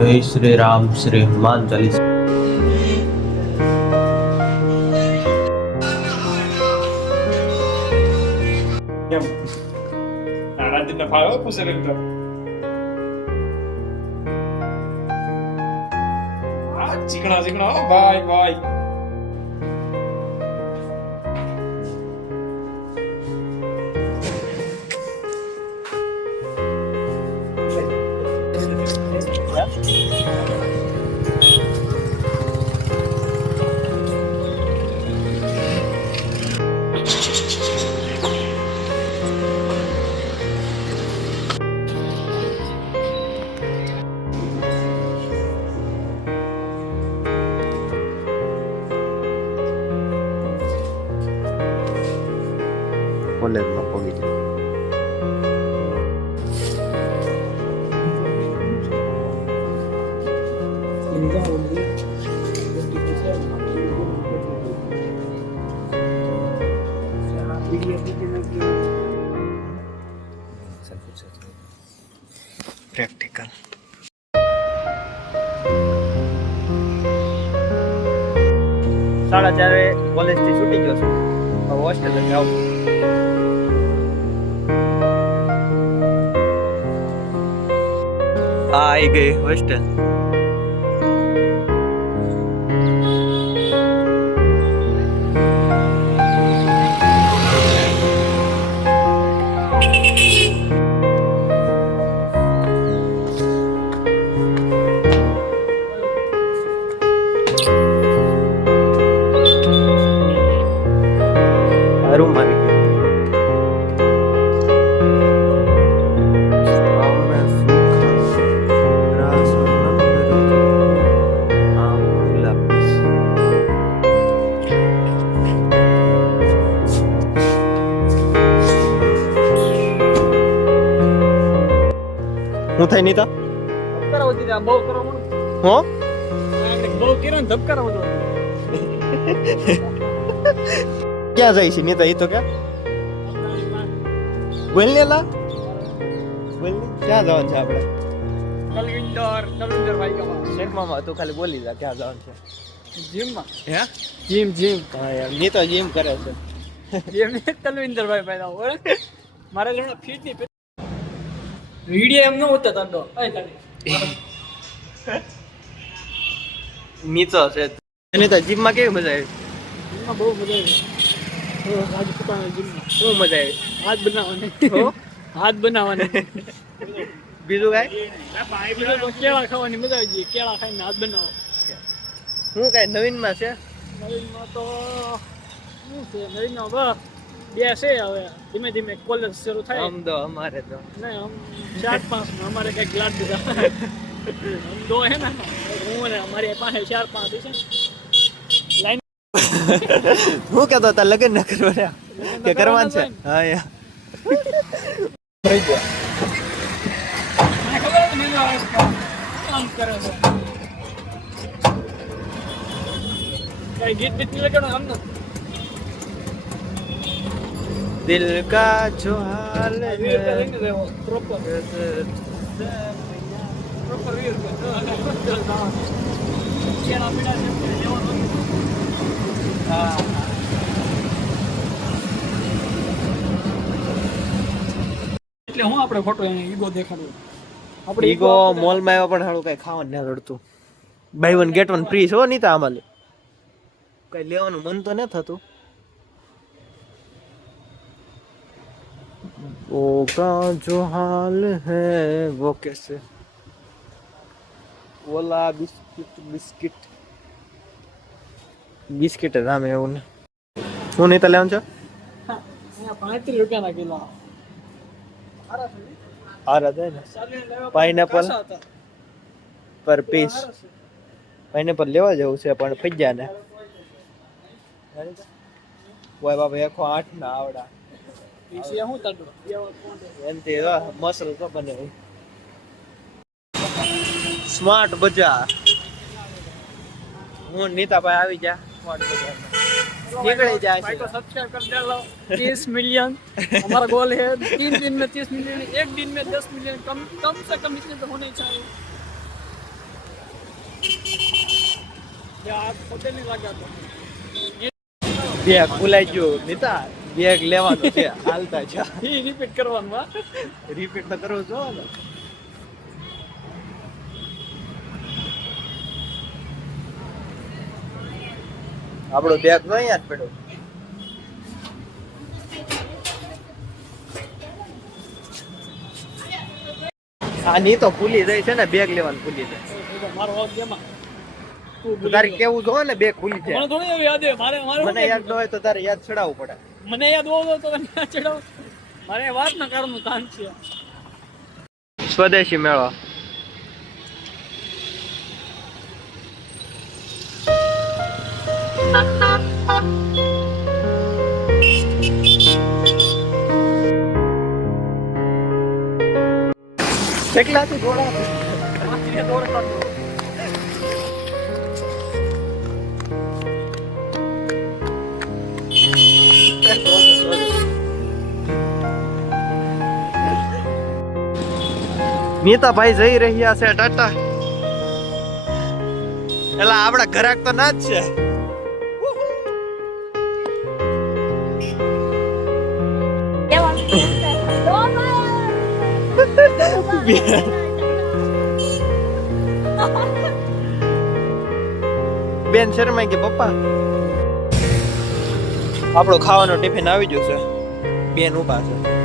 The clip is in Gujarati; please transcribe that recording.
जय श्री राम श्री हनुमान चालीसा। કેમ નાનાજીને ફાવ્યો કુશલ એકદમ આ ચીકણા ચીકણા હો ભાઈ ભાઈ કોલેજમાં પહોંચી જાય. પ્રેક્ટિકલ સાડા ચારે કોલેજ થી છૂટી ગયો છું. હવે હોસ્ટેલ આવું. आई गई हॉस्टल. रूम आ गई. હું થઈ નહીં તો ધબકારા વધી જાય બહુ કરવાનું હો બહુ કિરણ ધબકારા વધો ક્યાં જાય છે નીતા? એ તો ક્યાં બોલ ને લા બોલ ને ક્યાં જવાનું છે આપણે? કલવિંદર ભાઈ કમા શેખમામાં તું ખાલી બોલી જા ક્યાં જવાનું છે? જીમમાં હે જીમ હા યાર નીતા જીમ કરે છે. જીમ કલવિંદર ભાઈ ભાઈ ઓળખ મારે જણા ફીટ ની વિડિયો એમ ન હોતા તાડો એ તાડી નીચો છે નીતા જીમમાં કેવી મજા આવી? જીમમાં બહુ મજા આવી આજે પોતાના જીમમાં શું મજા આવી? હાથ બનાવવાની હો હાથ બનાવવાની બીજું કાંઈ બીજું તો કેળા ખાવાની મજા આવી ગઈ કેળા ખાઈને હાથ બનાવો શું કાંઈ નવીનમાં છે? નવીનમાં તો શું છે નવીનમાં બસ બે છે હવે ધીમે ધીમે કોલેજ શરૂ થાય આમ તો અમારે તો નહીં આમ 4-5 અમારે કંઈક લાડ દીધા આમ દો હે ને હું ને અમારી પાસે 4-5 છે લાઈન હું કહેતો હતા લગ્ન ન કરવા કે કરવાનું છે? હા યાર ખબર મને કામ કરે છે કઈ ગીત બીત લગાડો આમ ન दिल का जो हाल है પ્રોપર એટલે હું આપણે ફોટો એને ઈગો દેખાડ્યો આપણે ઈગો મોલમાં આવ્યો પણ હાલું કઈ ખાવાનું ના રડતું. Buy one get one free છો નહીં તો આમાં કઈ લેવાનું મન તો ન થતું. वो का जो हाल है वो कैसे ओला बिस्किट બિસ્કિટ જ આમે એવું ને હું નહીં તો લેવાનું છે? 35 રૂપિયાના કિલો હારા થાય ને પાઇનેપલ પર પીસ. પાઇનેપલ લેવા જવું છે પણ ફજ્યા ને ઓય બાપા 108 ના આવડા પીસીયા હું તાડો એનથી મસલ તો બને સ્માર્ટ બજાર. હું નીતાભાઈ આવી જા સ્માર્ટ બજાર निकल जाए भाई को सब्सक्राइब कर दे लो 30 मिलियन हमारा गोल है 3 दिन में 30 मिलियन एक दिन में 10 मिलियन कम से कम इसमें तो होना ही चाहिए જે આ પોતે નહીં લાગ્યા તો બેગ ભૂલાઈ ગયું નીતા બેગ લેવાનું છે હાલતા છે એ રિપીટ કરવાનું હા રિપીટ તો કરવું જો ને આપણો બેગ નો અહીંયા જ પડ્યો આ ની તો ભૂલી જાય છે ને બેગ લેવાનું ભૂલી જાય મારો વાગ જેમાં તો તારે કેવું જો ને બેગ ભૂલી જાય મને થોડી એવું યાદ મારે મારે મને યાદ ન હોય તો તારે યાદ ચડાવવું પડે મને યાદ હોવો તો તમે ચડાવો મારે વાત ના કરવાનું કામ છે સ્વદેશી મેળો કેટલાથી ઘોડા પાછીને દોડતા હતો. મીતાભાઈ જઈ રહ્યા છે ટાટા એટલે આપડા ઘરાક તો ના જ છે બેન શર્મા કે પપ્પા આપણો ખાવાનો ટિફિન આવી ગયો છે બેન ઉભા છે